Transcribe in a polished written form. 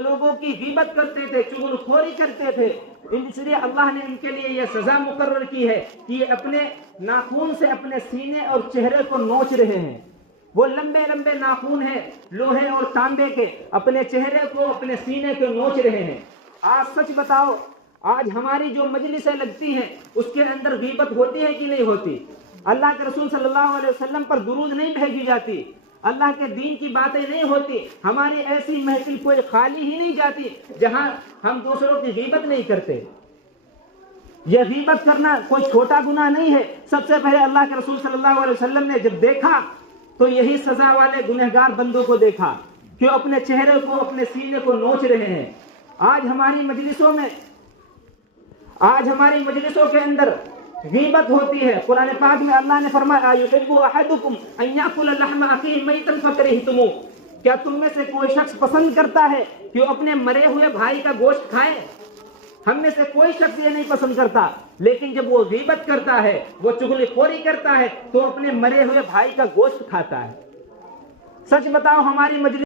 لوگوں کی غیبت کرتے تھے، چغل خوری کرتے تھے، اس لیے اللہ نے ان کے لیے یہ سزا مقرر کی ہے کہ یہ اپنے ناخون سے اپنے سینے اور چہرے کو نوچ رہے ہیں۔ وہ لمبے لمبے ناخون ہیں لوہے اور تانبے کے، اپنے چہرے کو اپنے سینے کو نوچ رہے ہیں۔ آج سچ بتاؤ، آج ہماری جو مجلسیں لگتی ہیں اس کے اندر غیبت ہوتی ہے کہ نہیں ہوتی؟ اللہ کے رسول صلی اللہ علیہ وسلم پر درود نہیں بھیجی جاتی، اللہ کے دین کی باتیں نہیں ہوتی، ہماری ایسی محفل کوئی خالی ہی نہیں جاتی جہاں ہم دوسروں کی غیبت نہیں کرتے۔ یہ غیبت کرنا کوئی چھوٹا گناہ نہیں ہے۔ سب سے پہلے اللہ کے رسول صلی اللہ علیہ وسلم نے جب دیکھا تو یہی سزا والے گنہگار بندوں کو دیکھا کہ وہ اپنے چہرے کو اپنے سینے کو نوچ رہے ہیں۔ آج ہماری مجلسوں کے اندر غیبت ہوتی ہے۔ قرآن پاک میں اللہ نے فرمایا یحب احدکم ان یاکل لحم اخیہ میتا فکرہتموہ، کیا تم میں سے کوئی شخص پسند کرتا ہے کہ وہ اپنے مرے ہوئے بھائی کا گوشت کھائے؟ ہم میں سے کوئی شخص یہ نہیں پسند کرتا، لیکن جب وہ غیبت کرتا ہے، وہ چغلی خوری کرتا ہے تو اپنے مرے ہوئے بھائی کا گوشت کھاتا ہے۔ سچ بتاؤ، ہماری مجلس